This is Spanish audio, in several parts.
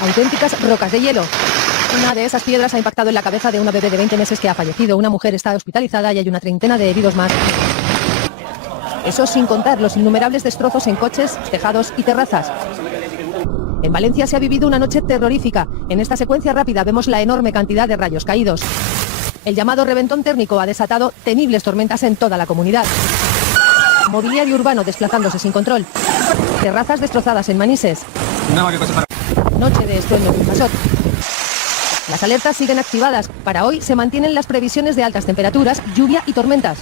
Auténticas rocas de hielo. Una de esas piedras ha impactado en la cabeza de una bebé de 20 meses que ha fallecido. Una mujer está hospitalizada y hay una treintena de heridos más. Eso sin contar los innumerables destrozos en coches, tejados y terrazas. En Valencia se ha vivido una noche terrorífica. En esta secuencia rápida vemos la enorme cantidad de rayos caídos. El llamado reventón térmico ha desatado temibles tormentas en toda la comunidad. Mobiliario urbano desplazándose sin control. Terrazas destrozadas en Manises. Noche de estruendo en Burjasot. Las alertas siguen activadas. Para hoy se mantienen las previsiones de altas temperaturas, lluvia y tormentas.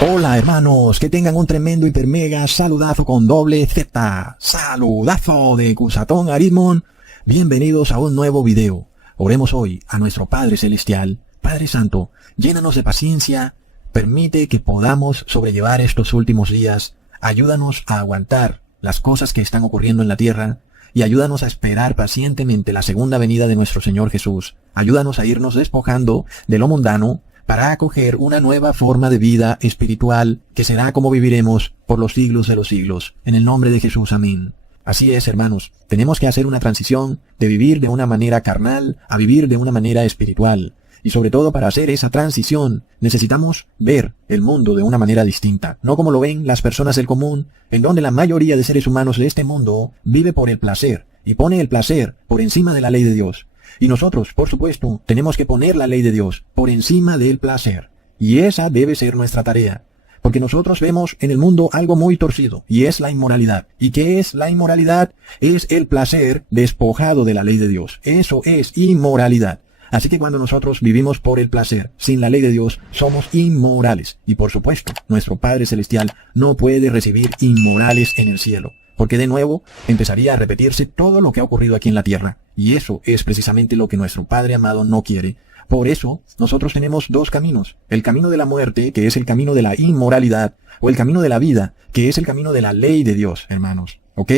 Hola hermanos, que tengan un tremendo hiper mega saludazo con doble Z. Saludazo de Cusatón Arismon. Bienvenidos a un nuevo video. Oremos hoy a nuestro Padre Celestial. Padre Santo, llénanos de paciencia, permite que podamos sobrellevar estos últimos días. Ayúdanos a aguantar las cosas que están ocurriendo en la tierra y ayúdanos a esperar pacientemente la segunda venida de nuestro Señor Jesús. Ayúdanos a irnos despojando de lo mundano para acoger una nueva forma de vida espiritual que será como viviremos por los siglos de los siglos. En el nombre de Jesús, amén. Así es, hermanos, tenemos que hacer una transición de vivir de una manera carnal a vivir de una manera espiritual. Y sobre todo para hacer esa transición necesitamos ver el mundo de una manera distinta, no como lo ven las personas del común, en donde la mayoría de seres humanos de este mundo vive por el placer y pone el placer por encima de la ley de Dios. Y nosotros, por supuesto, tenemos que poner la ley de Dios por encima del placer. Y esa debe ser nuestra tarea. Porque nosotros vemos en el mundo algo muy torcido, y es la inmoralidad. ¿Y qué es la inmoralidad? Es el placer despojado de la ley de Dios. Eso es inmoralidad. Así que cuando nosotros vivimos por el placer, sin la ley de Dios, somos inmorales. Y por supuesto, nuestro Padre Celestial no puede recibir inmorales en el cielo. Porque de nuevo empezaría a repetirse todo lo que ha ocurrido aquí en la tierra. Y eso es precisamente lo que nuestro Padre amado no quiere. Por eso, nosotros tenemos dos caminos. El camino de la muerte, que es el camino de la inmoralidad, o el camino de la vida, que es el camino de la ley de Dios, hermanos. ¿Ok?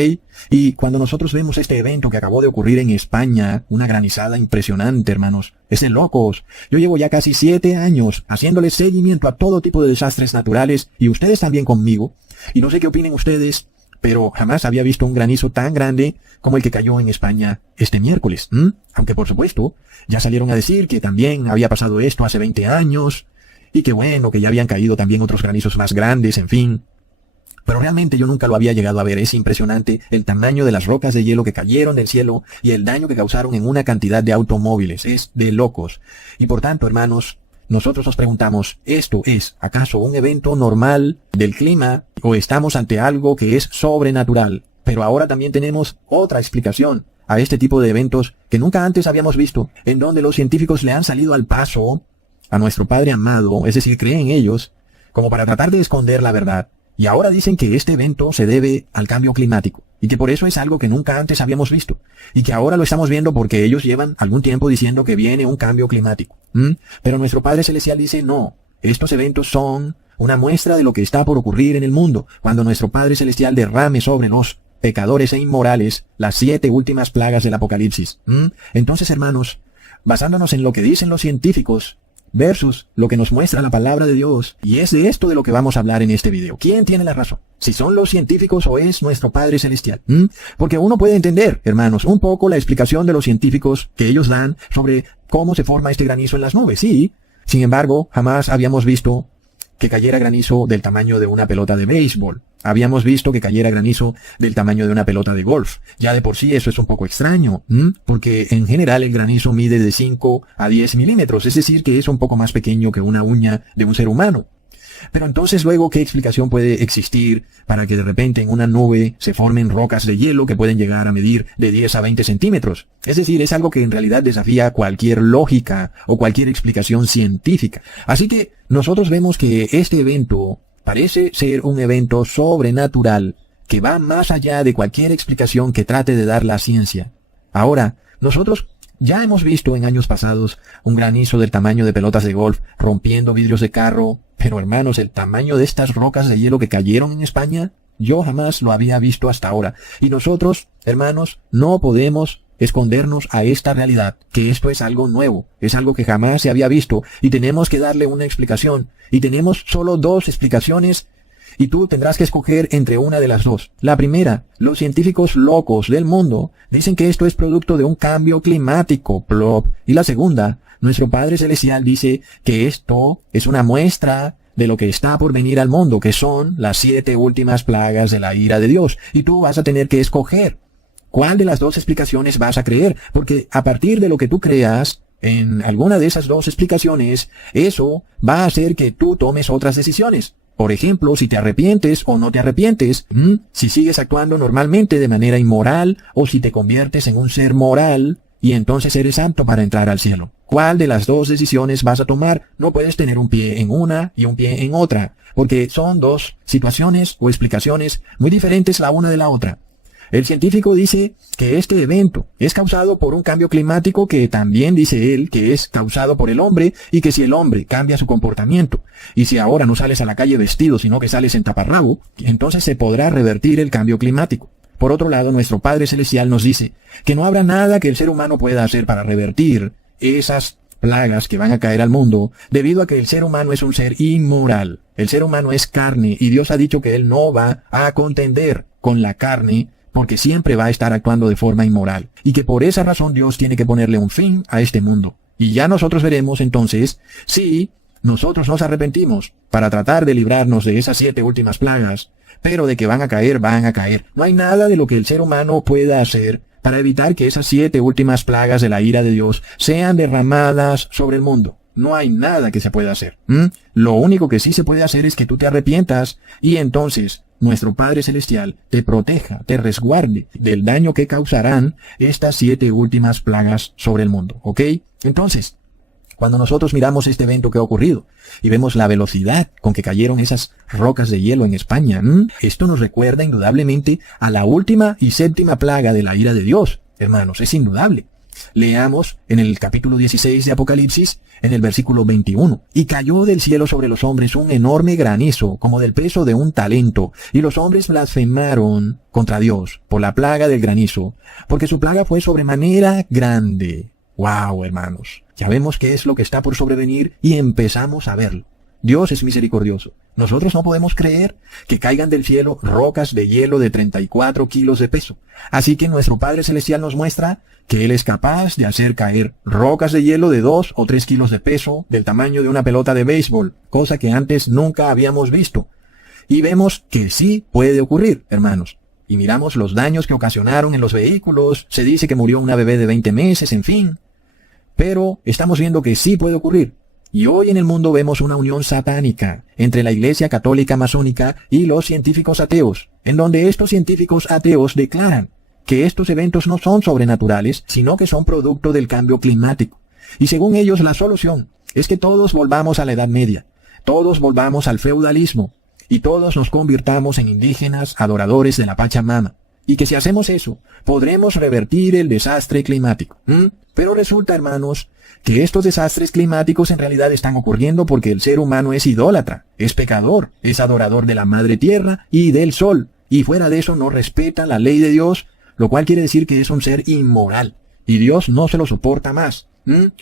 Y cuando nosotros vemos este evento que acabó de ocurrir en España, una granizada impresionante, hermanos, es de locos. Yo llevo ya casi 7 años haciéndole seguimiento a todo tipo de desastres naturales, y ustedes también conmigo. Y no sé qué opinen ustedes, pero jamás había visto un granizo tan grande como el que cayó en España este miércoles. Aunque por supuesto, ya salieron a decir que también había pasado esto hace 20 años, y que bueno, que ya habían caído también otros granizos más grandes, en fin. Pero realmente yo nunca lo había llegado a ver. Es impresionante el tamaño de las rocas de hielo que cayeron del cielo y el daño que causaron en una cantidad de automóviles. Es de locos. Y por tanto, hermanos, nosotros nos preguntamos, ¿esto es acaso un evento normal del clima o estamos ante algo que es sobrenatural? Pero ahora también tenemos otra explicación a este tipo de eventos que nunca antes habíamos visto, en donde los científicos le han salido al paso a nuestro Padre amado, es decir, creen ellos, como para tratar de esconder la verdad. Y ahora dicen que este evento se debe al cambio climático, y que por eso es algo que nunca antes habíamos visto, y que ahora lo estamos viendo porque ellos llevan algún tiempo diciendo que viene un cambio climático. Pero nuestro Padre Celestial dice, no, estos eventos son una muestra de lo que está por ocurrir en el mundo, cuando nuestro Padre Celestial derrame sobre los pecadores e inmorales las 7 últimas plagas del Apocalipsis. Entonces, hermanos, basándonos en lo que dicen los científicos, versus lo que nos muestra la palabra de Dios. Y es de esto de lo que vamos a hablar en este video. ¿Quién tiene la razón? ¿Si son los científicos o es nuestro Padre Celestial? Porque uno puede entender, hermanos, un poco la explicación de los científicos que ellos dan sobre cómo se forma este granizo en las nubes. Sí, sin embargo, jamás habíamos visto que cayera granizo del tamaño de una pelota de béisbol. Habíamos visto que cayera granizo del tamaño de una pelota de golf. Ya de por sí eso es un poco extraño, porque en general el granizo mide de 5 a 10 milímetros, es decir, que es un poco más pequeño que una uña de un ser humano. Pero entonces luego, ¿qué explicación puede existir para que de repente en una nube se formen rocas de hielo que pueden llegar a medir de 10 a 20 centímetros? Es decir, es algo que en realidad desafía cualquier lógica o cualquier explicación científica. Así que nosotros vemos que este evento parece ser un evento sobrenatural que va más allá de cualquier explicación que trate de dar la ciencia. Ahora, nosotros ya hemos visto en años pasados un granizo del tamaño de pelotas de golf rompiendo vidrios de carro, pero hermanos, el tamaño de estas rocas de hielo que cayeron en España, yo jamás lo había visto hasta ahora. Y nosotros, hermanos, no podemos escondernos a esta realidad, que esto es algo nuevo, es algo que jamás se había visto, y tenemos que darle una explicación. Y tenemos solo 2 explicaciones, y tú tendrás que escoger entre una de las dos. La primera, los científicos locos del mundo dicen que esto es producto de un cambio climático, plop. Y la segunda, nuestro Padre Celestial dice que esto es una muestra de lo que está por venir al mundo, que son las 7 últimas plagas de la ira de Dios. Y tú vas a tener que escoger cuál de las dos explicaciones vas a creer, porque a partir de lo que tú creas en alguna de esas dos explicaciones, eso va a hacer que tú tomes otras decisiones. Por ejemplo, si te arrepientes o no te arrepientes, si sigues actuando normalmente de manera inmoral o si te conviertes en un ser moral y entonces eres apto para entrar al cielo. ¿Cuál de las dos decisiones vas a tomar? No puedes tener un pie en una y un pie en otra, porque son dos situaciones o explicaciones muy diferentes la una de la otra. El científico dice que este evento es causado por un cambio climático que también dice él que es causado por el hombre y que si el hombre cambia su comportamiento y si ahora no sales a la calle vestido sino que sales en taparrabo, entonces se podrá revertir el cambio climático. Por otro lado, nuestro Padre Celestial nos dice que no habrá nada que el ser humano pueda hacer para revertir esas plagas que van a caer al mundo debido a que el ser humano es un ser inmoral. El ser humano es carne y Dios ha dicho que Él no va a contender con la carne porque siempre va a estar actuando de forma inmoral, y que por esa razón Dios tiene que ponerle un fin a este mundo. Y ya nosotros veremos entonces si nosotros nos arrepentimos para tratar de librarnos de esas 7 últimas plagas, pero de que van a caer, van a caer. No hay nada de lo que el ser humano pueda hacer para evitar que esas 7 últimas plagas de la ira de Dios sean derramadas sobre el mundo. No hay nada que se pueda hacer. Lo único que sí se puede hacer es que tú te arrepientas y entonces nuestro Padre Celestial te proteja, te resguarde del daño que causarán estas 7 últimas plagas sobre el mundo. ¿Ok? Entonces, cuando nosotros miramos este evento que ha ocurrido y vemos la velocidad con que cayeron esas rocas de hielo en España, esto nos recuerda indudablemente a la última y 7ª plaga de la ira de Dios. Hermanos, es indudable. Leamos en el capítulo 16 de Apocalipsis, en el versículo 21. Y cayó del cielo sobre los hombres un enorme granizo, como del peso de un talento, y los hombres blasfemaron contra Dios por la plaga del granizo, porque su plaga fue sobremanera grande. ¡Wow, hermanos! Ya vemos qué es lo que está por sobrevenir y empezamos a verlo. Dios es misericordioso. Nosotros no podemos creer que caigan del cielo rocas de hielo de 34 kilos de peso. Así que nuestro Padre Celestial nos muestra que Él es capaz de hacer caer rocas de hielo de 2 o 3 kilos de peso, del tamaño de una pelota de béisbol, cosa que antes nunca habíamos visto. Y vemos que sí puede ocurrir, hermanos. Y miramos los daños que ocasionaron en los vehículos, se dice que murió una bebé de 20 meses, en fin. Pero estamos viendo que sí puede ocurrir. Y hoy en el mundo vemos una unión satánica entre la Iglesia Católica Masónica y los científicos ateos, en donde estos científicos ateos declaran que estos eventos no son sobrenaturales, sino que son producto del cambio climático. Y según ellos, la solución es que todos volvamos a la Edad Media, todos volvamos al feudalismo, y todos nos convirtamos en indígenas adoradores de la Pachamama. Y que si hacemos eso, podremos revertir el desastre climático. Pero resulta, hermanos, que estos desastres climáticos en realidad están ocurriendo porque el ser humano es idólatra, es pecador, es adorador de la Madre Tierra y del Sol, y fuera de eso no respeta la ley de Dios, lo cual quiere decir que es un ser inmoral, y Dios no se lo soporta más.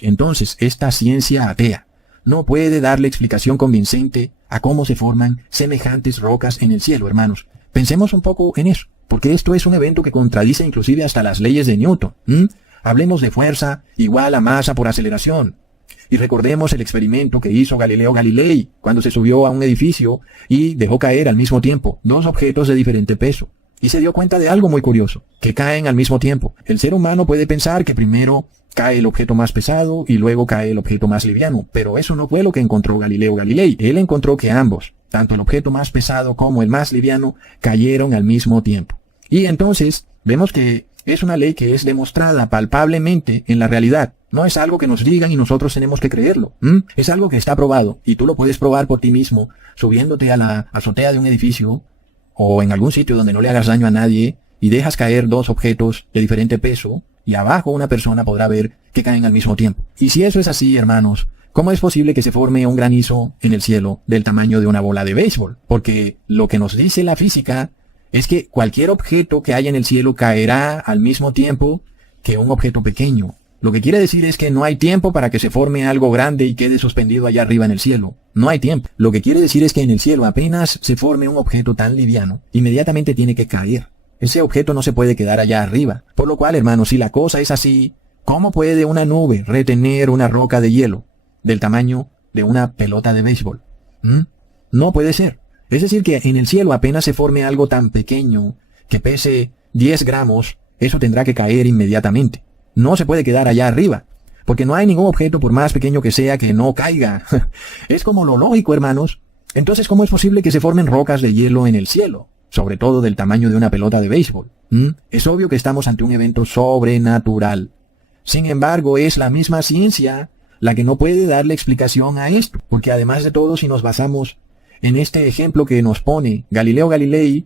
Entonces, esta ciencia atea no puede darle explicación convincente a cómo se forman semejantes rocas en el cielo, hermanos. Pensemos un poco en eso, porque esto es un evento que contradice inclusive hasta las leyes de Newton. Hablemos de fuerza igual a masa por aceleración. Y recordemos el experimento que hizo Galileo Galilei cuando se subió a un edificio y dejó caer al mismo tiempo 2 objetos de diferente peso. Y se dio cuenta de algo muy curioso, que caen al mismo tiempo. El ser humano puede pensar que primero cae el objeto más pesado y luego cae el objeto más liviano, pero eso no fue lo que encontró Galileo Galilei. Él encontró que ambos, tanto el objeto más pesado como el más liviano, cayeron al mismo tiempo. Y entonces vemos que es una ley que es demostrada palpablemente en la realidad. No es algo que nos digan y nosotros tenemos que creerlo. Es algo que está probado y tú lo puedes probar por ti mismo subiéndote a la azotea de un edificio o en algún sitio donde no le hagas daño a nadie y dejas caer 2 objetos de diferente peso y abajo una persona podrá ver que caen al mismo tiempo. Y si eso es así, hermanos, ¿cómo es posible que se forme un granizo en el cielo del tamaño de una bola de béisbol? Porque lo que nos dice la física es que cualquier objeto que haya en el cielo caerá al mismo tiempo que un objeto pequeño. Lo que quiere decir es que no hay tiempo para que se forme algo grande y quede suspendido allá arriba en el cielo. No hay tiempo. Lo que quiere decir es que en el cielo apenas se forme un objeto tan liviano, inmediatamente tiene que caer. Ese objeto no se puede quedar allá arriba. Por lo cual, hermanos, si la cosa es así, ¿cómo puede una nube retener una roca de hielo del tamaño de una pelota de béisbol? No puede ser. Es decir, que en el cielo apenas se forme algo tan pequeño que pese 10 gramos, eso tendrá que caer inmediatamente. No se puede quedar allá arriba, porque no hay ningún objeto, por más pequeño que sea, que no caiga. Es como lo lógico, hermanos. Entonces, ¿cómo es posible que se formen rocas de hielo en el cielo? Sobre todo del tamaño de una pelota de béisbol. Es obvio que estamos ante un evento sobrenatural. Sin embargo, es la misma ciencia la que no puede darle explicación a esto, porque además de todo, si nos basamos en este ejemplo que nos pone Galileo Galilei,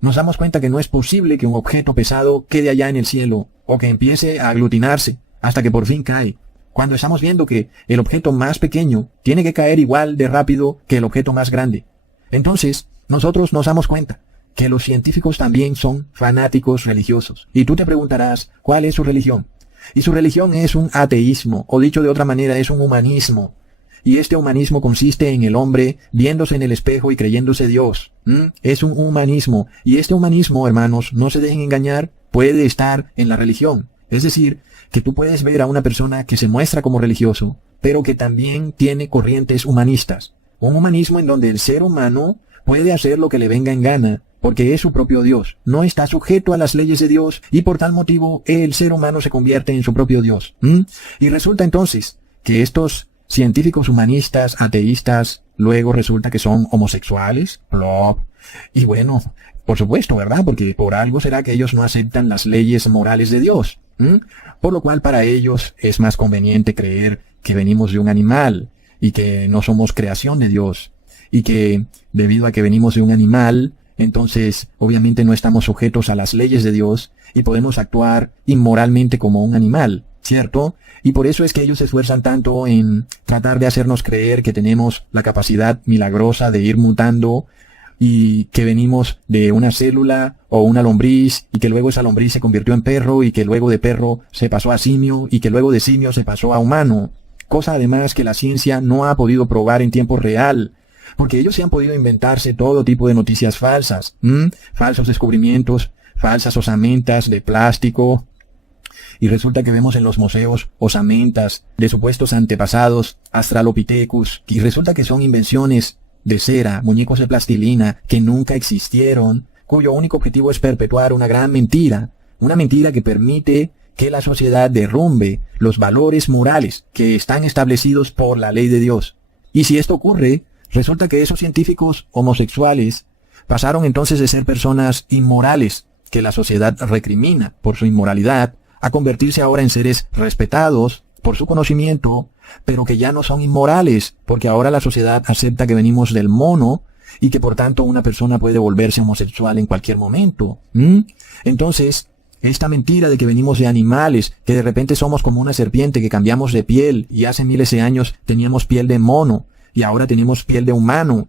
nos damos cuenta que no es posible que un objeto pesado quede allá en el cielo o que empiece a aglutinarse hasta que por fin cae, cuando estamos viendo que el objeto más pequeño tiene que caer igual de rápido que el objeto más grande. Entonces, nosotros nos damos cuenta que los científicos también son fanáticos religiosos. Y tú te preguntarás, ¿cuál es su religión? Y su religión es un ateísmo, o dicho de otra manera, es un humanismo. Y este humanismo consiste en el hombre viéndose en el espejo y creyéndose Dios. Es un humanismo. Y este humanismo, hermanos, no se dejen engañar, puede estar en la religión. Es decir, que tú puedes ver a una persona que se muestra como religioso, pero que también tiene corrientes humanistas. Un humanismo en donde el ser humano puede hacer lo que le venga en gana, porque es su propio Dios. No está sujeto a las leyes de Dios y por tal motivo el ser humano se convierte en su propio Dios. Y resulta entonces que estos científicos humanistas, ateístas, luego resulta que son homosexuales, plop. Y bueno, por supuesto, ¿verdad? Porque por algo será que ellos no aceptan las leyes morales de Dios. Por lo cual para ellos es más conveniente creer que venimos de un animal y que no somos creación de Dios. Y que debido a que venimos de un animal, entonces obviamente no estamos sujetos a las leyes de Dios y podemos actuar inmoralmente como un animal, ¿cierto? Y por eso es que ellos se esfuerzan tanto en tratar de hacernos creer que tenemos la capacidad milagrosa de ir mutando y que venimos de una célula o una lombriz y que luego esa lombriz se convirtió en perro y que luego de perro se pasó a simio y que luego de simio se pasó a humano. Cosa además que la ciencia no ha podido probar en tiempo real, porque ellos se han podido inventarse todo tipo de noticias falsas, falsos descubrimientos, falsas osamentas de plástico. Y resulta que vemos en los museos osamentas de supuestos antepasados, Australopithecus, y resulta que son invenciones de cera, muñecos de plastilina, que nunca existieron, cuyo único objetivo es perpetuar una gran mentira, una mentira que permite que la sociedad derrumbe los valores morales que están establecidos por la ley de Dios. Y si esto ocurre, resulta que esos científicos homosexuales pasaron entonces de ser personas inmorales, que la sociedad recrimina por su inmoralidad, a convertirse ahora en seres respetados por su conocimiento, pero que ya no son inmorales, porque ahora la sociedad acepta que venimos del mono y que por tanto una persona puede volverse homosexual en cualquier momento. Entonces, esta mentira de que venimos de animales, que de repente somos como una serpiente, que cambiamos de piel y hace miles de años teníamos piel de mono y ahora tenemos piel de humano.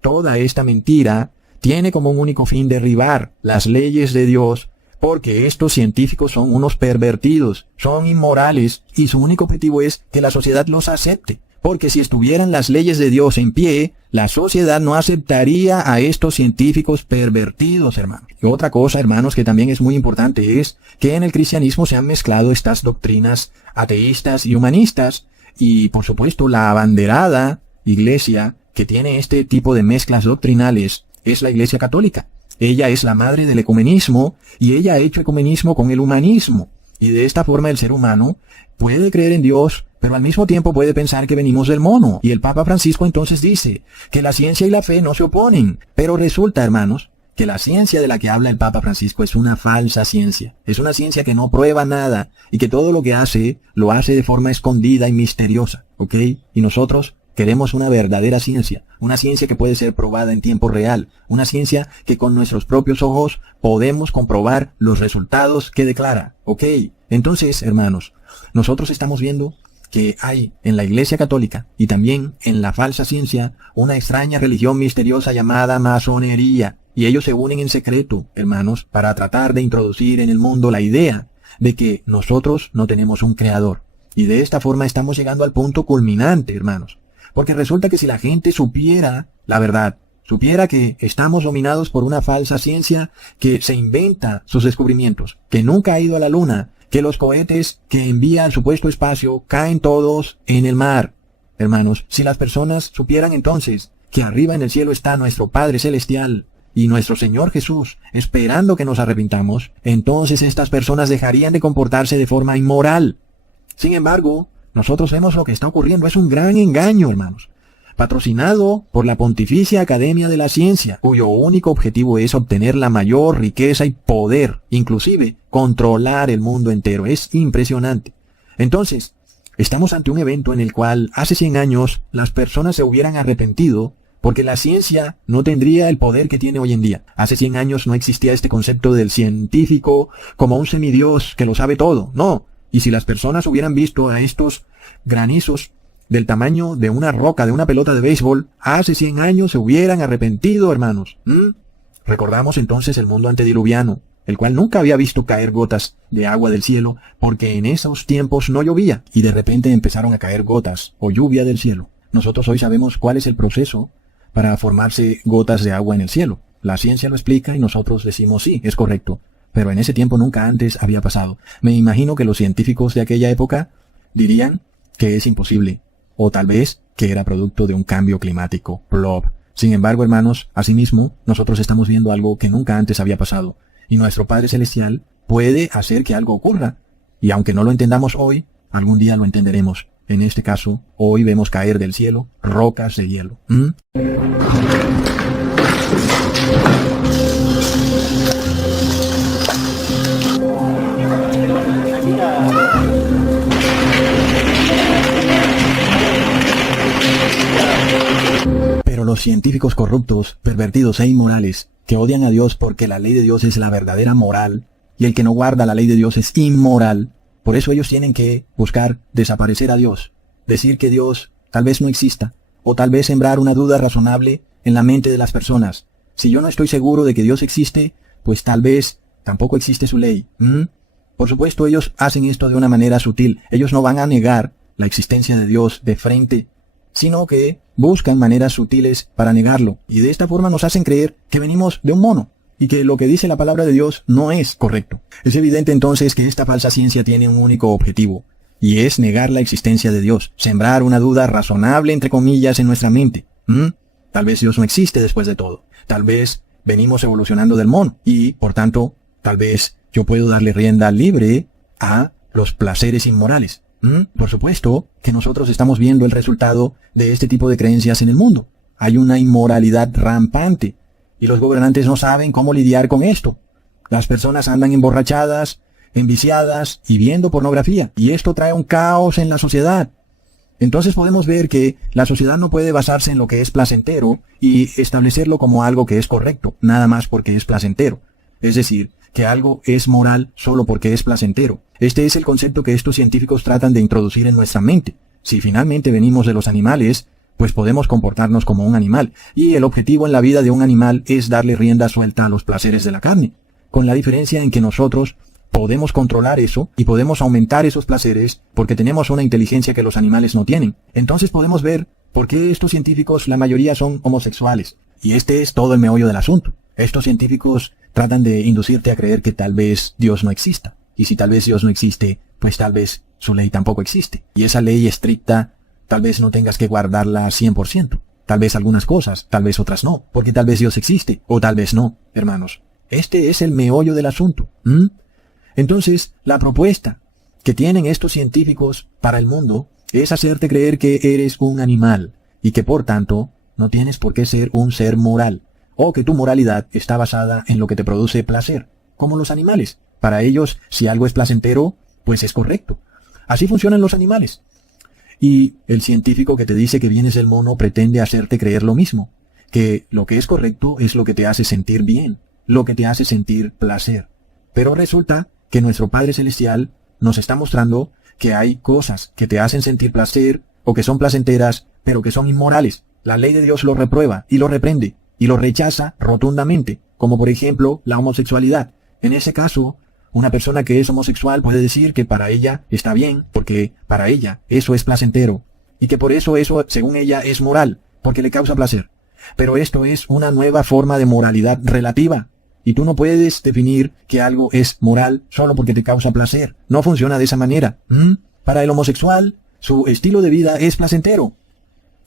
Toda esta mentira tiene como un único fin derribar las leyes de Dios, porque estos científicos son unos pervertidos, son inmorales y su único objetivo es que la sociedad los acepte. Porque si estuvieran las leyes de Dios en pie, la sociedad no aceptaría a estos científicos pervertidos, hermanos. Y otra cosa, hermanos, que también es muy importante es que en el cristianismo se han mezclado estas doctrinas ateístas y humanistas y, por supuesto, la abanderada iglesia que tiene este tipo de mezclas doctrinales es la Iglesia Católica. Ella es la madre del ecumenismo y ella ha hecho ecumenismo con el humanismo. Y de esta forma el ser humano puede creer en Dios, pero al mismo tiempo puede pensar que venimos del mono. Y el Papa Francisco entonces dice que la ciencia y la fe no se oponen. Pero resulta, hermanos, que la ciencia de la que habla el Papa Francisco es una falsa ciencia. Es una ciencia que no prueba nada y que todo lo que hace, lo hace de forma escondida y misteriosa. ¿Ok? Y nosotros queremos una verdadera ciencia, una ciencia que puede ser probada en tiempo real, una ciencia que con nuestros propios ojos podemos comprobar los resultados que declara. ¿Ok? Entonces, hermanos, nosotros estamos viendo que hay en la Iglesia Católica y también en la falsa ciencia una extraña religión misteriosa llamada masonería. Y ellos se unen en secreto, hermanos, para tratar de introducir en el mundo la idea de que nosotros no tenemos un creador. Y de esta forma estamos llegando al punto culminante, hermanos. Porque resulta que si la gente supiera la verdad, supiera que estamos dominados por una falsa ciencia que se inventa sus descubrimientos, que nunca ha ido a la luna, que los cohetes que envía al supuesto espacio caen todos en el mar. Hermanos, si las personas supieran entonces que arriba en el cielo está nuestro Padre Celestial y nuestro Señor Jesús, esperando que nos arrepintamos, entonces estas personas dejarían de comportarse de forma inmoral. Sin embargo, nosotros vemos lo que está ocurriendo. Es un gran engaño, hermanos, patrocinado por la Pontificia Academia de la Ciencia, cuyo único objetivo es obtener la mayor riqueza y poder, inclusive controlar el mundo entero. Es impresionante. Entonces, estamos ante un evento en el cual hace 100 años las personas se hubieran arrepentido porque la ciencia no tendría el poder que tiene hoy en día. Hace 100 años no existía este concepto del científico como un semidios que lo sabe todo. No. Y si las personas hubieran visto a estos granizos del tamaño de una roca, de una pelota de béisbol, hace 100 años se hubieran arrepentido, hermanos. Recordamos entonces el mundo antediluviano, el cual nunca había visto caer gotas de agua del cielo, porque en esos tiempos no llovía, y de repente empezaron a caer gotas o lluvia del cielo. Nosotros hoy sabemos cuál es el proceso para formarse gotas de agua en el cielo. La ciencia lo explica y nosotros decimos sí, es correcto. Pero en ese tiempo nunca antes había pasado. Me imagino que los científicos de aquella época dirían que es imposible, o tal vez que era producto de un cambio climático. Plop. Sin embargo, hermanos, asimismo, nosotros estamos viendo algo que nunca antes había pasado. Y nuestro Padre Celestial puede hacer que algo ocurra. Y aunque no lo entendamos hoy, algún día lo entenderemos. En este caso, hoy vemos caer del cielo rocas de hielo. Pero los científicos corruptos, pervertidos e inmorales, que odian a Dios porque la ley de Dios es la verdadera moral, y el que no guarda la ley de Dios es inmoral, por eso ellos tienen que buscar desaparecer a Dios, decir que Dios tal vez no exista, o tal vez sembrar una duda razonable en la mente de las personas. Si yo no estoy seguro de que Dios existe, pues tal vez tampoco existe su ley. Por supuesto, ellos hacen esto de una manera sutil. Ellos no van a negar la existencia de Dios de frente, sino que buscan maneras sutiles para negarlo. Y de esta forma nos hacen creer que venimos de un mono y que lo que dice la palabra de Dios no es correcto. Es evidente entonces que esta falsa ciencia tiene un único objetivo, y es negar la existencia de Dios, sembrar una duda razonable, entre comillas, en nuestra mente. Tal vez Dios no existe después de todo. Tal vez venimos evolucionando del mono y, por tanto, tal vez yo puedo darle rienda libre a los placeres inmorales. Por supuesto que nosotros estamos viendo el resultado de este tipo de creencias en el mundo. Hay una inmoralidad rampante y los gobernantes no saben cómo lidiar con esto. Las personas andan emborrachadas, enviciadas y viendo pornografía, y esto trae un caos en la sociedad. Entonces podemos ver que la sociedad no puede basarse en lo que es placentero y establecerlo como algo que es correcto, nada más porque es placentero. Es decir, que algo es moral solo porque es placentero. Este es el concepto que estos científicos tratan de introducir en nuestra mente. Si finalmente venimos de los animales, pues podemos comportarnos como un animal, y el objetivo en la vida de un animal es darle rienda suelta a los placeres de la carne, con la diferencia en que nosotros podemos controlar eso y podemos aumentar esos placeres porque tenemos una inteligencia que los animales no tienen. Entonces podemos ver por qué estos científicos, la mayoría son homosexuales, y este es todo el meollo del asunto. Estos científicos tratan de inducirte a creer que tal vez Dios no exista, y si tal vez Dios no existe, pues tal vez su ley tampoco existe, y esa ley estricta tal vez no tengas que guardarla 100%. Tal vez algunas cosas, tal vez otras no, porque tal vez Dios existe, o tal vez no, hermanos. Este es el meollo del asunto. Entonces, la propuesta que tienen estos científicos para el mundo es hacerte creer que eres un animal, y que por tanto no tienes por qué ser un ser moral, o que tu moralidad está basada en lo que te produce placer, como los animales. Para ellos, si algo es placentero, pues es correcto. Así funcionan los animales. Y el científico que te dice que vienes del mono pretende hacerte creer lo mismo, que lo que es correcto es lo que te hace sentir bien, lo que te hace sentir placer. Pero resulta que nuestro Padre Celestial nos está mostrando que hay cosas que te hacen sentir placer o que son placenteras, pero que son inmorales. La ley de Dios lo reprueba y lo reprende, y lo rechaza rotundamente, como por ejemplo la homosexualidad. En ese caso, una persona que es homosexual puede decir que para ella está bien, porque para ella eso es placentero, y que por eso, según ella, es moral, porque le causa placer. Pero esto es una nueva forma de moralidad relativa, y tú no puedes definir que algo es moral solo porque te causa placer. No funciona de esa manera. Para el homosexual, su estilo de vida es placentero.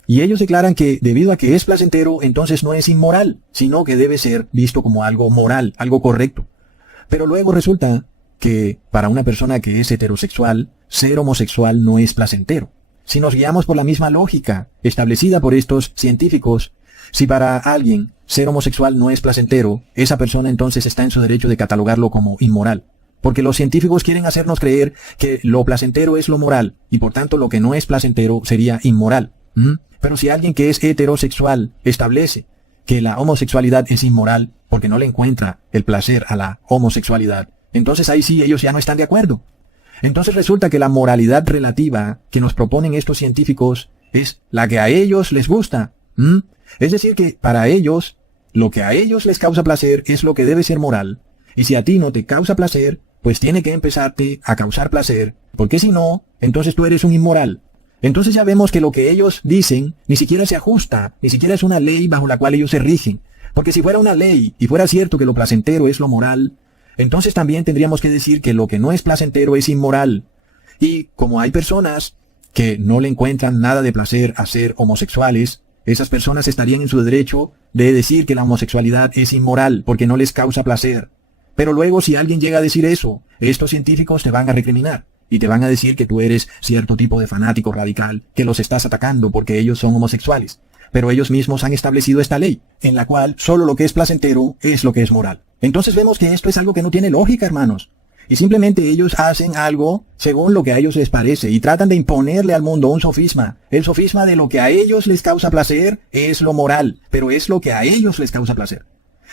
Y ellos declaran que debido a que es placentero, entonces no es inmoral, sino que debe ser visto como algo moral, algo correcto. Pero luego resulta que para una persona que es heterosexual, ser homosexual no es placentero. Si nos guiamos por la misma lógica establecida por estos científicos, si para alguien ser homosexual no es placentero, esa persona entonces está en su derecho de catalogarlo como inmoral. Porque los científicos quieren hacernos creer que lo placentero es lo moral, y por tanto lo que no es placentero sería inmoral. Pero si alguien que es heterosexual establece que la homosexualidad es inmoral porque no le encuentra el placer a la homosexualidad, entonces ahí sí ellos ya no están de acuerdo. Entonces resulta que la moralidad relativa que nos proponen estos científicos es la que a ellos les gusta. Es decir que para ellos, lo que a ellos les causa placer es lo que debe ser moral. Y si a ti no te causa placer, pues tiene que empezarte a causar placer, porque si no, entonces tú eres un inmoral. Entonces ya vemos que lo que ellos dicen ni siquiera se ajusta, ni siquiera es una ley bajo la cual ellos se rigen. Porque si fuera una ley y fuera cierto que lo placentero es lo moral, entonces también tendríamos que decir que lo que no es placentero es inmoral. Y como hay personas que no le encuentran nada de placer a ser homosexuales, esas personas estarían en su derecho de decir que la homosexualidad es inmoral porque no les causa placer. Pero luego si alguien llega a decir eso, estos científicos te van a recriminar. Y te van a decir que tú eres cierto tipo de fanático radical, que los estás atacando porque ellos son homosexuales. Pero ellos mismos han establecido esta ley, en la cual solo lo que es placentero es lo que es moral. Entonces vemos que esto es algo que no tiene lógica, hermanos. Y simplemente ellos hacen algo según lo que a ellos les parece y tratan de imponerle al mundo un sofisma. El sofisma de lo que a ellos les causa placer es lo moral, pero es lo que a ellos les causa placer.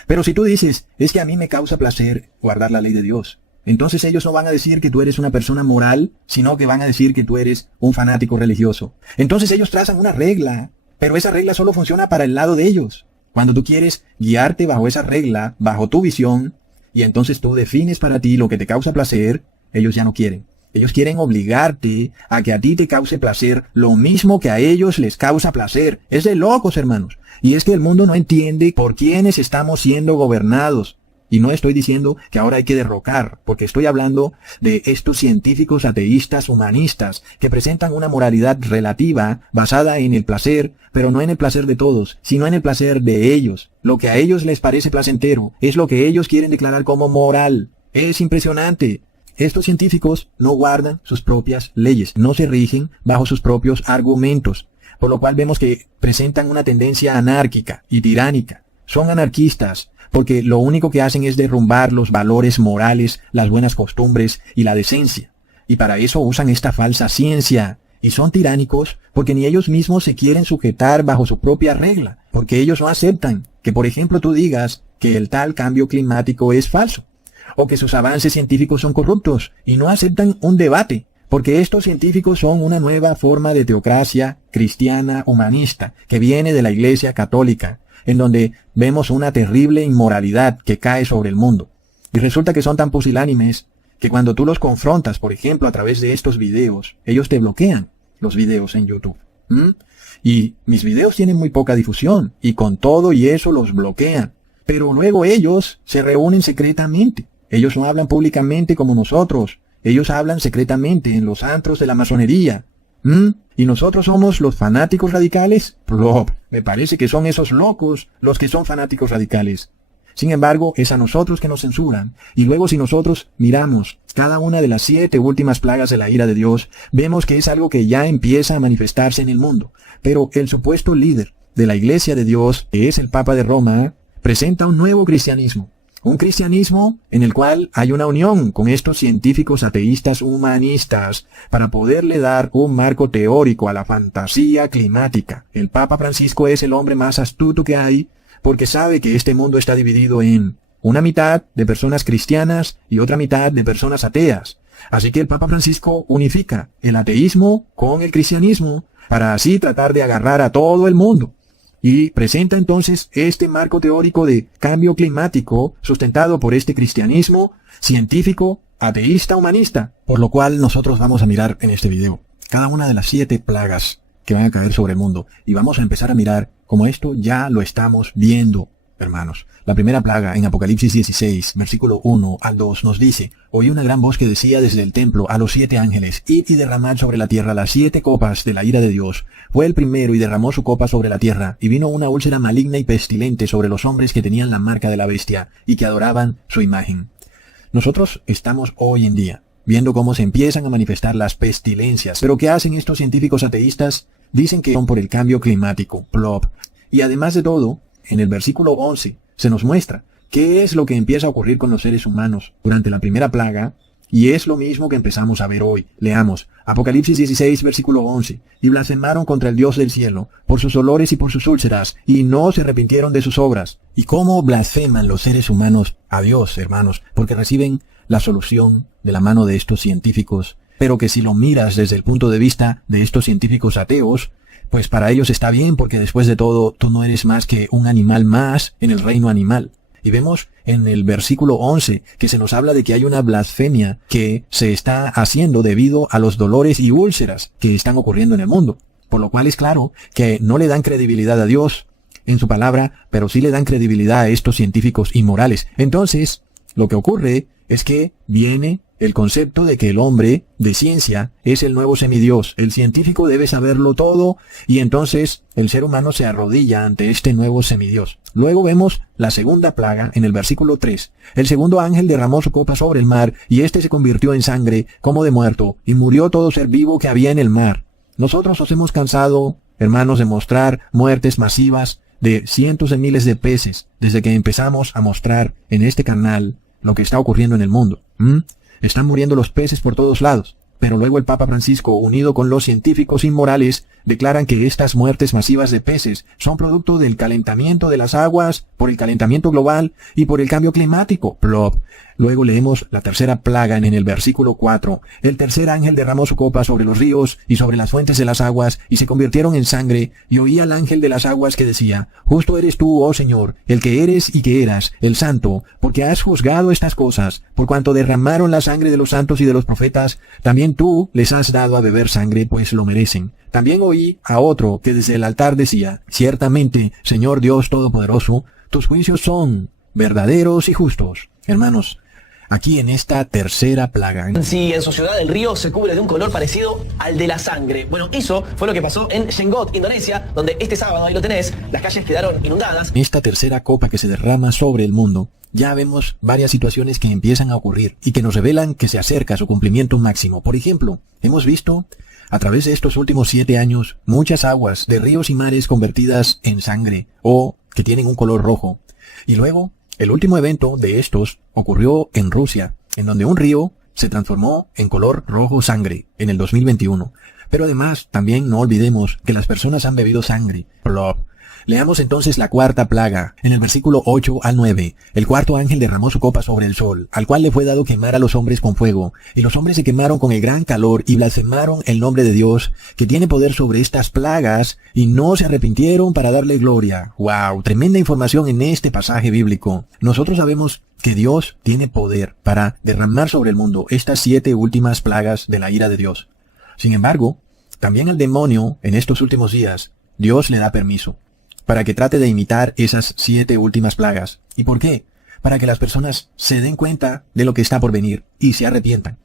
Pero si tú dices, es que a mí me causa placer guardar la ley de Dios, entonces ellos no van a decir que tú eres una persona moral, sino que van a decir que tú eres un fanático religioso. Entonces ellos trazan una regla, pero esa regla solo funciona para el lado de ellos. Cuando tú quieres guiarte bajo esa regla, bajo tu visión, y entonces tú defines para ti lo que te causa placer, ellos ya no quieren. Ellos quieren obligarte a que a ti te cause placer lo mismo que a ellos les causa placer. Es de locos, hermanos. Y es que el mundo no entiende por quiénes estamos siendo gobernados. Y no estoy diciendo que ahora hay que derrocar, porque estoy hablando de estos científicos ateístas humanistas que presentan una moralidad relativa basada en el placer, pero no en el placer de todos, sino en el placer de ellos. Lo que a ellos les parece placentero es lo que ellos quieren declarar como moral. Es impresionante. Estos científicos no guardan sus propias leyes, no se rigen bajo sus propios argumentos, por lo cual vemos que presentan una tendencia anárquica y tiránica. Son anarquistas, porque lo único que hacen es derrumbar los valores morales, las buenas costumbres y la decencia. Y para eso usan esta falsa ciencia. Y son tiránicos porque ni ellos mismos se quieren sujetar bajo su propia regla, porque ellos no aceptan que, por ejemplo, tú digas que el tal cambio climático es falso, o que sus avances científicos son corruptos, y no aceptan un debate, porque estos científicos son una nueva forma de teocracia cristiana humanista, que viene de la Iglesia Católica, en donde vemos una terrible inmoralidad que cae sobre el mundo. Y resulta que son tan pusilánimes que cuando tú los confrontas, por ejemplo, a través de estos videos, ellos te bloquean los videos en YouTube. Y mis videos tienen muy poca difusión, y con todo y eso los bloquean. Pero luego ellos se reúnen secretamente. Ellos no hablan públicamente como nosotros. Ellos hablan secretamente en los antros de la masonería. ¿Y nosotros somos los fanáticos radicales? Me parece que son esos locos los que son fanáticos radicales. Sin embargo, es a nosotros que nos censuran. Y luego si nosotros miramos cada una de las 7 últimas plagas de la ira de Dios, vemos que es algo que ya empieza a manifestarse en el mundo. Pero el supuesto líder de la Iglesia de Dios, que es el Papa de Roma, presenta un nuevo cristianismo. Un cristianismo en el cual hay una unión con estos científicos ateístas humanistas para poderle dar un marco teórico a la fantasía climática. El Papa Francisco es el hombre más astuto que hay porque sabe que este mundo está dividido en una mitad de personas cristianas y otra mitad de personas ateas. Así que el Papa Francisco unifica el ateísmo con el cristianismo para así tratar de agarrar a todo el mundo. Y presenta entonces este marco teórico de cambio climático sustentado por este cristianismo científico, ateísta, humanista, por lo cual nosotros vamos a mirar en este video cada una de las 7 plagas que van a caer sobre el mundo. Y vamos a empezar a mirar como esto ya lo estamos viendo, hermanos. La primera plaga en Apocalipsis 16, versículo 1 al 2 nos dice: oí una gran voz que decía desde el templo a los 7 ángeles: id y derramad sobre la tierra las 7 copas de la ira de Dios. Fue el primero y derramó su copa sobre la tierra, y vino una úlcera maligna y pestilente sobre los hombres que tenían la marca de la bestia y que adoraban su imagen. Nosotros estamos hoy en día viendo cómo se empiezan a manifestar las pestilencias. Pero ¿qué hacen estos científicos ateístas? Dicen que son por el cambio climático, plop. Y además de todo, en el versículo 11 se nos muestra qué es lo que empieza a ocurrir con los seres humanos durante la primera plaga, y es lo mismo que empezamos a ver hoy. Leamos Apocalipsis 16, versículo 11. Y blasfemaron contra el Dios del cielo por sus olores y por sus úlceras, y no se arrepintieron de sus obras. ¿Y cómo blasfeman los seres humanos a Dios, hermanos? Porque reciben la solución de la mano de estos científicos, pero que si lo miras desde el punto de vista de estos científicos ateos, pues para ellos está bien, porque después de todo tú no eres más que un animal más en el reino animal. Y vemos en el versículo 11 que se nos habla de que hay una blasfemia que se está haciendo debido a los dolores y úlceras que están ocurriendo en el mundo. Por lo cual es claro que no le dan credibilidad a Dios en su palabra, pero sí le dan credibilidad a estos científicos inmorales. Entonces, lo que ocurre es que viene el concepto de que el hombre de ciencia es el nuevo semidios. El científico debe saberlo todo, y entonces el ser humano se arrodilla ante este nuevo semidios. Luego vemos la segunda plaga en el versículo 3. El segundo ángel derramó su copa sobre el mar, y éste se convirtió en sangre como de muerto, y murió todo ser vivo que había en el mar. Nosotros nos hemos cansado, hermanos, de mostrar muertes masivas de cientos de miles de peces desde que empezamos a mostrar en este canal lo que está ocurriendo en el mundo. Están muriendo los peces por todos lados. Pero luego el Papa Francisco, unido con los científicos inmorales, declaran que estas muertes masivas de peces son producto del calentamiento de las aguas, por el calentamiento global y por el cambio climático. Plop. Luego leemos la tercera plaga en el versículo 4. El tercer ángel derramó su copa sobre los ríos y sobre las fuentes de las aguas, y se convirtieron en sangre, y oí al ángel de las aguas que decía: justo eres tú, oh Señor, el que eres y que eras, el santo, porque has juzgado estas cosas, por cuanto derramaron la sangre de los santos y de los profetas, también tú les has dado a beber sangre, pues lo merecen. También oí a otro que desde el altar decía: ciertamente, Señor Dios Todopoderoso, tus juicios son verdaderos y justos. Hermanos, aquí en esta tercera plaga, Si en su ciudad el río se cubre de un color parecido al de la sangre. Bueno, eso fue lo que pasó en Shengot, Indonesia, donde este sábado, ahí lo tenés, las calles quedaron inundadas. en esta tercera copa que se derrama sobre el mundo, ya vemos varias situaciones que empiezan a ocurrir y que nos revelan que se acerca a su cumplimiento máximo. Por ejemplo, hemos visto a través de estos últimos 7 años muchas aguas de ríos y mares convertidas en sangre o que tienen un color rojo. Y luego, el último evento de estos ocurrió en Rusia, en donde un río se transformó en color rojo sangre en el 2021. Pero además, también no olvidemos que las personas han bebido sangre. Plop. Leamos entonces la cuarta plaga, en el versículo 8 al 9. El cuarto ángel derramó su copa sobre el sol, al cual le fue dado quemar a los hombres con fuego. Y los hombres se quemaron con el gran calor y blasfemaron el nombre de Dios, que tiene poder sobre estas plagas, y no se arrepintieron para darle gloria. ¡Wow! Tremenda información en este pasaje bíblico. Nosotros sabemos que Dios tiene poder para derramar sobre el mundo estas 7 últimas plagas de la ira de Dios. Sin embargo, también al demonio, en estos últimos días, Dios le da permiso para que trate de imitar esas 7 últimas plagas. ¿Y por qué? Para que las personas se den cuenta de lo que está por venir y se arrepientan.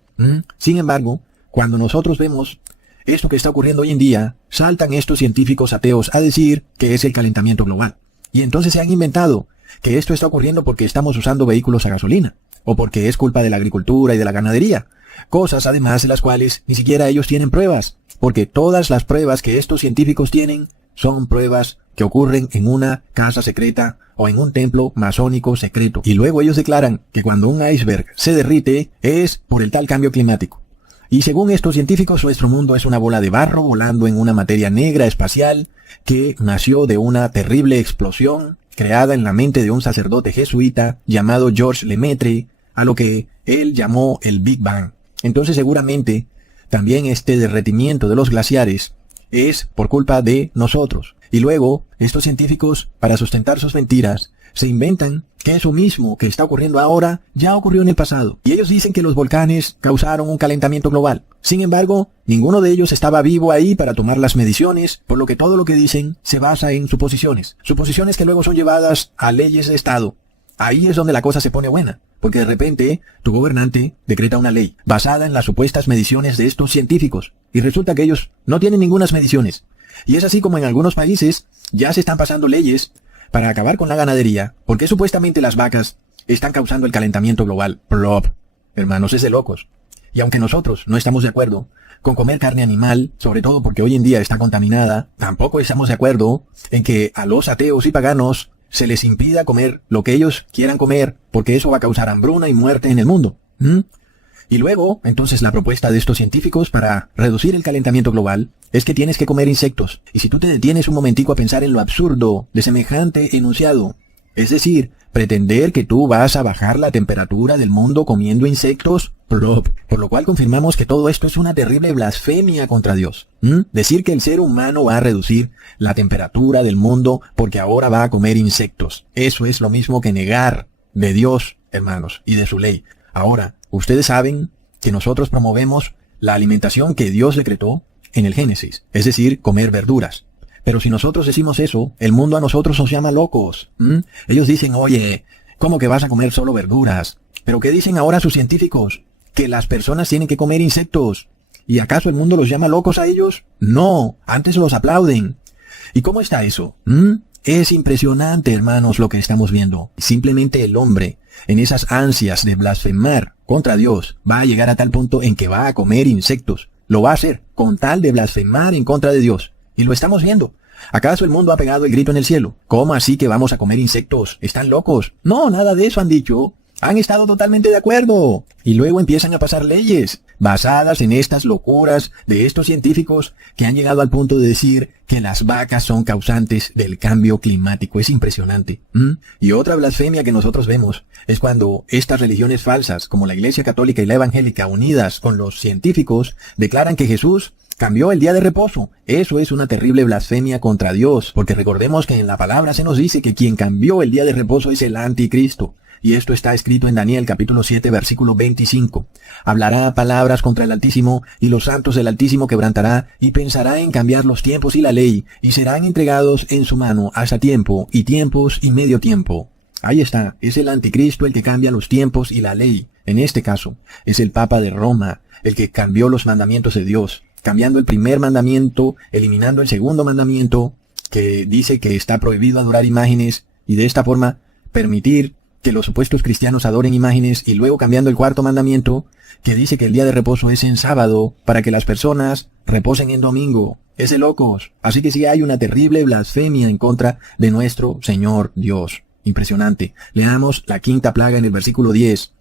Sin embargo, cuando nosotros vemos esto que está ocurriendo hoy en día, saltan estos científicos ateos a decir que es el calentamiento global. Y entonces se han inventado que esto está ocurriendo porque estamos usando vehículos a gasolina, o porque es culpa de la agricultura y de la ganadería. Cosas además de las cuales ni siquiera ellos tienen pruebas, porque todas las pruebas que estos científicos tienen son pruebas que ocurren en una casa secreta o en un templo masónico secreto. Y luego ellos declaran que cuando un iceberg se derrite es por el tal cambio climático. Y según estos científicos, nuestro mundo es una bola de barro volando en una materia negra espacial que nació de una terrible explosión creada en la mente de un sacerdote jesuita llamado Georges Lemaitre, a lo que él llamó el Big Bang. Entonces seguramente también este derretimiento de los glaciares es por culpa de nosotros. Y luego, estos científicos, para sustentar sus mentiras, se inventan que eso mismo que está ocurriendo ahora ya ocurrió en el pasado. Y ellos dicen que los volcanes causaron un calentamiento global. Sin embargo, ninguno de ellos estaba vivo ahí para tomar las mediciones, por lo que todo lo que dicen se basa en suposiciones. Suposiciones que luego son llevadas a leyes de Estado. Ahí es donde la cosa se pone buena, porque de repente tu gobernante decreta una ley basada en las supuestas mediciones de estos científicos, y resulta que ellos no tienen ninguna mediciones. Y es así como en algunos países ya se están pasando leyes para acabar con la ganadería, porque supuestamente las vacas están causando el calentamiento global. Plop. Hermanos, es de locos. Y aunque nosotros no estamos de acuerdo con comer carne animal, sobre todo porque hoy en día está contaminada, tampoco estamos de acuerdo en que a los ateos y paganos se les impida comer lo que ellos quieran comer, porque eso va a causar hambruna y muerte en el mundo. Y luego, entonces, la propuesta de estos científicos para reducir el calentamiento global es que tienes que comer insectos. Y si tú te detienes un momentico a pensar en lo absurdo de semejante enunciado, es decir, pretender que tú vas a bajar la temperatura del mundo comiendo insectos, por lo cual confirmamos que todo esto es una terrible blasfemia contra Dios. Decir que el ser humano va a reducir la temperatura del mundo porque ahora va a comer insectos. Eso es lo mismo que negar de Dios, hermanos, y de su ley. Ahora, ustedes saben que nosotros promovemos la alimentación que Dios decretó en el Génesis, es decir, comer verduras. Pero si nosotros decimos eso, el mundo a nosotros nos llama locos. Ellos dicen, oye, ¿cómo que vas a comer solo verduras? ¿Pero qué dicen ahora sus científicos? Que las personas tienen que comer insectos. ¿Y acaso el mundo los llama locos a ellos? No, antes los aplauden. ¿Y cómo está eso? Es impresionante, hermanos, lo que estamos viendo. Simplemente el hombre, en esas ansias de blasfemar contra Dios, va a llegar a tal punto en que va a comer insectos. Lo va a hacer con tal de blasfemar en contra de Dios. Y lo estamos viendo. ¿Acaso el mundo ha pegado el grito en el cielo? ¿Cómo así que vamos a comer insectos? ¿Están locos? No, nada de eso han dicho. Han estado totalmente de acuerdo. Y luego empiezan a pasar leyes basadas en estas locuras de estos científicos que han llegado al punto de decir que las vacas son causantes del cambio climático. Es impresionante. Y otra blasfemia que nosotros vemos es cuando estas religiones falsas, como la Iglesia Católica y la Evangélica, unidas con los científicos, declaran que Jesús cambió el día de reposo. Eso es una terrible blasfemia contra Dios, porque recordemos que en la palabra se nos dice que quien cambió el día de reposo es el anticristo. Y esto está escrito en Daniel capítulo 7 versículo 25. Hablará palabras contra el Altísimo, y los santos del Altísimo quebrantará, y pensará en cambiar los tiempos y la ley, y serán entregados en su mano hasta tiempo, y tiempos y medio tiempo. Ahí está, es el anticristo el que cambia los tiempos y la ley. En este caso, es el Papa de Roma, el que cambió los mandamientos de Dios, cambiando el primer mandamiento, eliminando el segundo mandamiento, que dice que está prohibido adorar imágenes, y de esta forma permitir que los supuestos cristianos adoren imágenes, y luego cambiando el cuarto mandamiento, que dice que el día de reposo es en sábado, para que las personas reposen en domingo. Es de locos. Así que sí hay una terrible blasfemia en contra de nuestro Señor Dios. Impresionante. Leamos la quinta plaga en el versículo 10.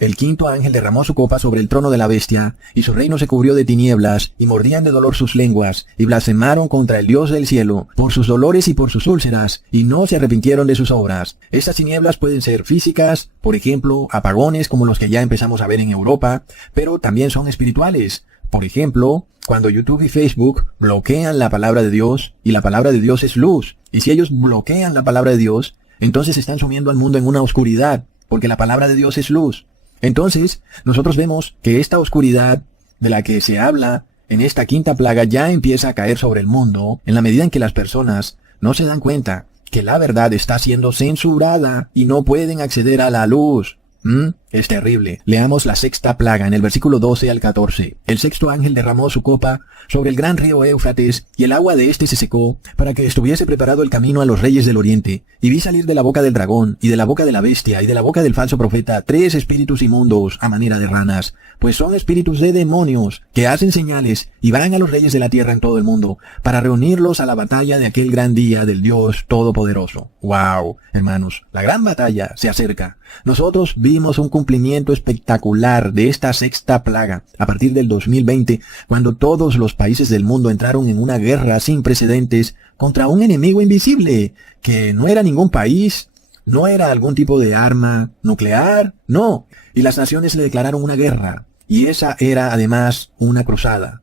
El quinto ángel derramó su copa sobre el trono de la bestia, y su reino se cubrió de tinieblas, y mordían de dolor sus lenguas, y blasfemaron contra el Dios del cielo, por sus dolores y por sus úlceras, y no se arrepintieron de sus obras. Estas tinieblas pueden ser físicas, por ejemplo, apagones como los que ya empezamos a ver en Europa, pero también son espirituales. Por ejemplo, cuando YouTube y Facebook bloquean la palabra de Dios, y la palabra de Dios es luz, y si ellos bloquean la palabra de Dios, entonces están sumiendo al mundo en una oscuridad, porque la palabra de Dios es luz. Entonces, nosotros vemos que esta oscuridad de la que se habla en esta quinta plaga ya empieza a caer sobre el mundo en la medida en que las personas no se dan cuenta que la verdad está siendo censurada y no pueden acceder a la luz. Es terrible. Leamos la sexta plaga en el versículo 12 al 14. El sexto ángel derramó su copa sobre el gran río Éufrates, y el agua de éste se secó, para que estuviese preparado el camino a los reyes del oriente. Y vi salir de la boca del dragón, y de la boca de la bestia, y de la boca del falso profeta, 3 espíritus inmundos a manera de ranas, pues son espíritus de demonios, que hacen señales, y van a los reyes de la tierra en todo el mundo, para reunirlos a la batalla de aquel gran día del Dios Todopoderoso. ¡Wow! Hermanos, la gran batalla se acerca. Nosotros vimos un cumplimiento espectacular de esta sexta plaga a partir del 2020, cuando todos los países del mundo entraron en una guerra sin precedentes contra un enemigo invisible, que no era ningún país, no era algún tipo de arma nuclear, no. Y las naciones le declararon una guerra. Y esa era además una cruzada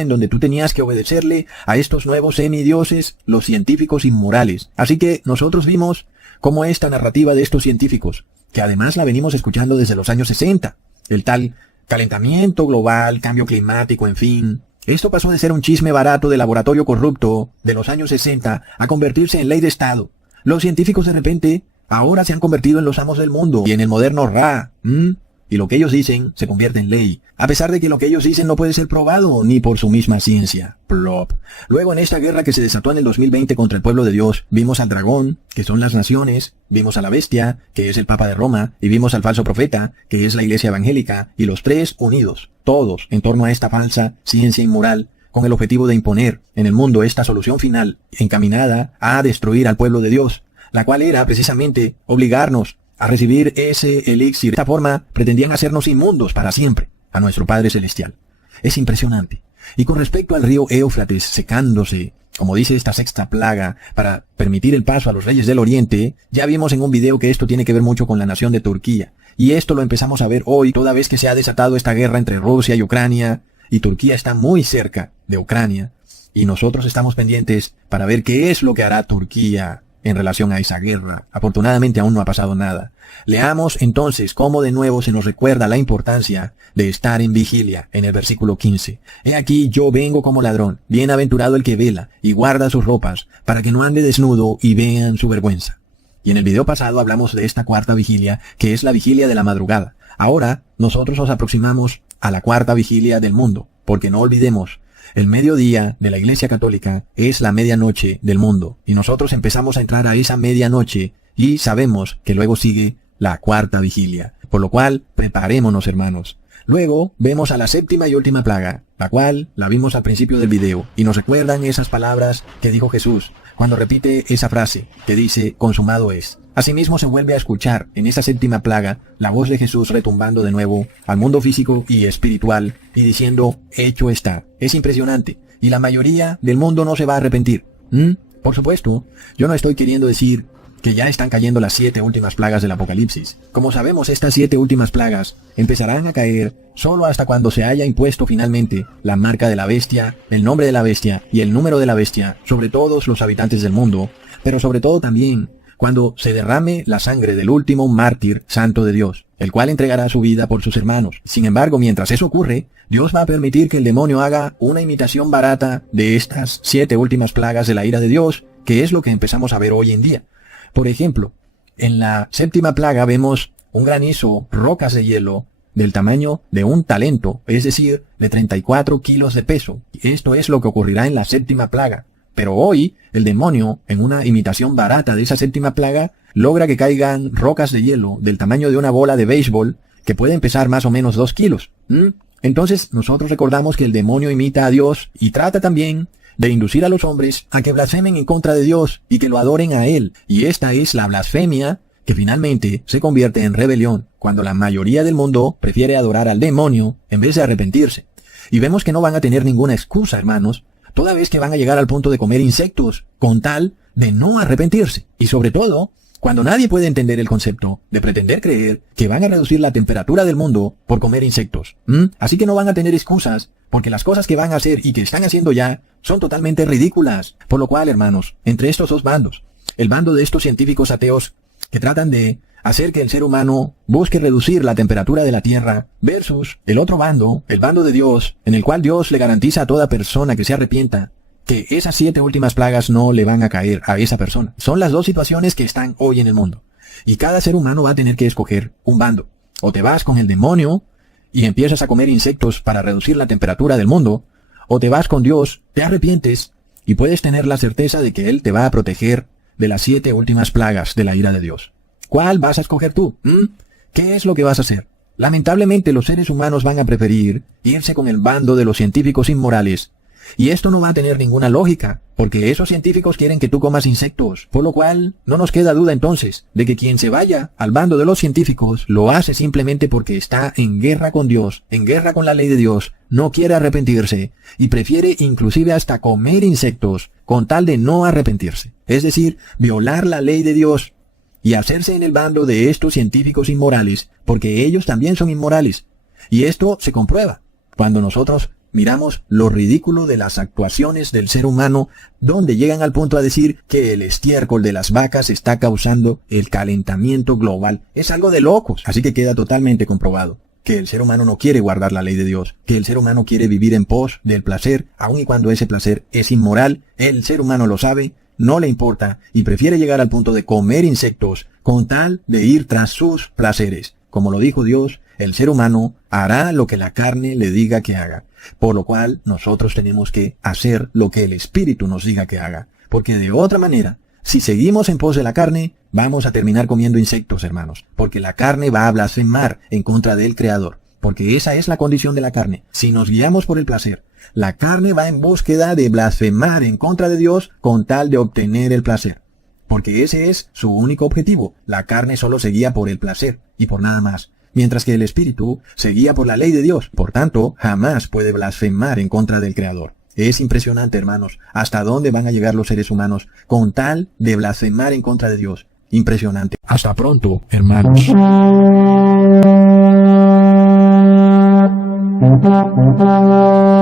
en donde tú tenías que obedecerle a estos nuevos semidioses, los científicos inmorales. Así que nosotros vimos cómo esta narrativa de estos científicos, que además la venimos escuchando desde los años 60, el tal calentamiento global, cambio climático, en fin. Esto pasó de ser un chisme barato de laboratorio corrupto de los años 60 a convertirse en ley de Estado. Los científicos de repente ahora se han convertido en los amos del mundo y en el moderno Ra. Y lo que ellos dicen se convierte en ley, a pesar de que lo que ellos dicen no puede ser probado ni por su misma ciencia. Plop. Luego en esta guerra que se desató en el 2020 contra el pueblo de Dios, vimos al dragón, que son las naciones, vimos a la bestia, que es el Papa de Roma, y vimos al falso profeta, que es la iglesia evangélica, y los tres unidos, todos en torno a esta falsa ciencia inmoral, con el objetivo de imponer en el mundo esta solución final, encaminada a destruir al pueblo de Dios, la cual era precisamente obligarnos a recibir ese elixir. De esta forma pretendían hacernos inmundos para siempre a nuestro Padre Celestial. Es impresionante. Y con respecto al río Éufrates secándose, como dice esta sexta plaga, para permitir el paso a los reyes del Oriente, ya vimos en un video que esto tiene que ver mucho con la nación de Turquía. Y esto lo empezamos a ver hoy, toda vez que se ha desatado esta guerra entre Rusia y Ucrania, y Turquía está muy cerca de Ucrania, y nosotros estamos pendientes para ver qué es lo que hará Turquía en relación a esa guerra. Afortunadamente aún no ha pasado nada. Leamos entonces cómo de nuevo se nos recuerda la importancia de estar en vigilia en el versículo 15. He aquí yo vengo como ladrón, bienaventurado el que vela y guarda sus ropas, para que no ande desnudo y vean su vergüenza. Y en el video pasado hablamos de esta cuarta vigilia, que es la vigilia de la madrugada. Ahora nosotros nos aproximamos a la cuarta vigilia del mundo, porque no olvidemos, el mediodía de la Iglesia Católica es la medianoche del mundo, y nosotros empezamos a entrar a esa medianoche y sabemos que luego sigue la cuarta vigilia, por lo cual preparémonos, hermanos. Luego vemos a la séptima y última plaga, la cual la vimos al principio del video, y nos recuerdan esas palabras que dijo Jesús cuando repite esa frase que dice consumado es. Asimismo se vuelve a escuchar en esa séptima plaga la voz de Jesús retumbando de nuevo al mundo físico y espiritual y diciendo hecho está. Es impresionante, y la mayoría del mundo no se va a arrepentir. Por supuesto, yo no estoy queriendo decir que ya están cayendo las 7 últimas plagas del Apocalipsis. Como sabemos, estas 7 últimas plagas empezarán a caer solo hasta cuando se haya impuesto finalmente la marca de la bestia, el nombre de la bestia y el número de la bestia sobre todos los habitantes del mundo, pero sobre todo también cuando se derrame la sangre del último mártir santo de Dios, el cual entregará su vida por sus hermanos. Sin embargo, mientras eso ocurre, Dios va a permitir que el demonio haga una imitación barata de estas 7 últimas plagas de la ira de Dios, que es lo que empezamos a ver hoy en día. Por ejemplo, en la séptima plaga vemos un granizo, rocas de hielo, del tamaño de un talento, es decir, de 34 kilos de peso. Esto es lo que ocurrirá en la séptima plaga. Pero hoy, el demonio, en una imitación barata de esa séptima plaga, logra que caigan rocas de hielo del tamaño de una bola de béisbol, que pueden pesar más o menos 2 kilos. Entonces, nosotros recordamos que el demonio imita a Dios y trata también de inducir a los hombres a que blasfemen en contra de Dios y que lo adoren a Él. Y esta es la blasfemia que finalmente se convierte en rebelión, cuando la mayoría del mundo prefiere adorar al demonio en vez de arrepentirse. Y vemos que no van a tener ninguna excusa, hermanos, toda vez que van a llegar al punto de comer insectos, con tal de no arrepentirse. Y sobre todo, cuando nadie puede entender el concepto de pretender creer que van a reducir la temperatura del mundo por comer insectos. Así que no van a tener excusas, porque las cosas que van a hacer y que están haciendo ya son totalmente ridículas. Por lo cual, hermanos, entre estos dos bandos, el bando de estos científicos ateos que tratan de hacer que el ser humano busque reducir la temperatura de la Tierra, versus el otro bando, el bando de Dios, en el cual Dios le garantiza a toda persona que se arrepienta que esas 7 últimas plagas no le van a caer a esa persona. Son las dos situaciones que están hoy en el mundo. Y cada ser humano va a tener que escoger un bando. O te vas con el demonio y empiezas a comer insectos para reducir la temperatura del mundo, o te vas con Dios, te arrepientes y puedes tener la certeza de que Él te va a proteger de las 7 últimas plagas de la ira de Dios. ¿Cuál vas a escoger tú? ¿Qué es lo que vas a hacer? Lamentablemente los seres humanos van a preferir irse con el bando de los científicos inmorales. Y esto no va a tener ninguna lógica, porque esos científicos quieren que tú comas insectos, por lo cual no nos queda duda entonces de que quien se vaya al bando de los científicos lo hace simplemente porque está en guerra con Dios, en guerra con la ley de Dios, no quiere arrepentirse y prefiere inclusive hasta comer insectos con tal de no arrepentirse, es decir, violar la ley de Dios y hacerse en el bando de estos científicos inmorales, porque ellos también son inmorales. Y esto se comprueba cuando nosotros miramos lo ridículo de las actuaciones del ser humano, donde llegan al punto a decir que el estiércol de las vacas está causando el calentamiento global. Es algo de locos. Así que queda totalmente comprobado que el ser humano no quiere guardar la ley de Dios, que el ser humano quiere vivir en pos del placer, aun y cuando ese placer es inmoral. El ser humano lo sabe, no le importa y prefiere llegar al punto de comer insectos con tal de ir tras sus placeres. Como lo dijo Dios, el ser humano hará lo que la carne le diga que haga, por lo cual nosotros tenemos que hacer lo que el Espíritu nos diga que haga, porque de otra manera, si seguimos en pos de la carne, vamos a terminar comiendo insectos, hermanos, porque la carne va a blasfemar en contra del Creador, porque esa es la condición de la carne. Si nos guiamos por el placer, la carne va en búsqueda de blasfemar en contra de Dios con tal de obtener el placer, porque ese es su único objetivo. La carne solo se guía por el placer y por nada más, mientras que el Espíritu se guía por la ley de Dios. Por tanto, jamás puede blasfemar en contra del Creador. Es impresionante, hermanos, hasta dónde van a llegar los seres humanos con tal de blasfemar en contra de Dios. Impresionante. Hasta pronto, hermanos. Thank you.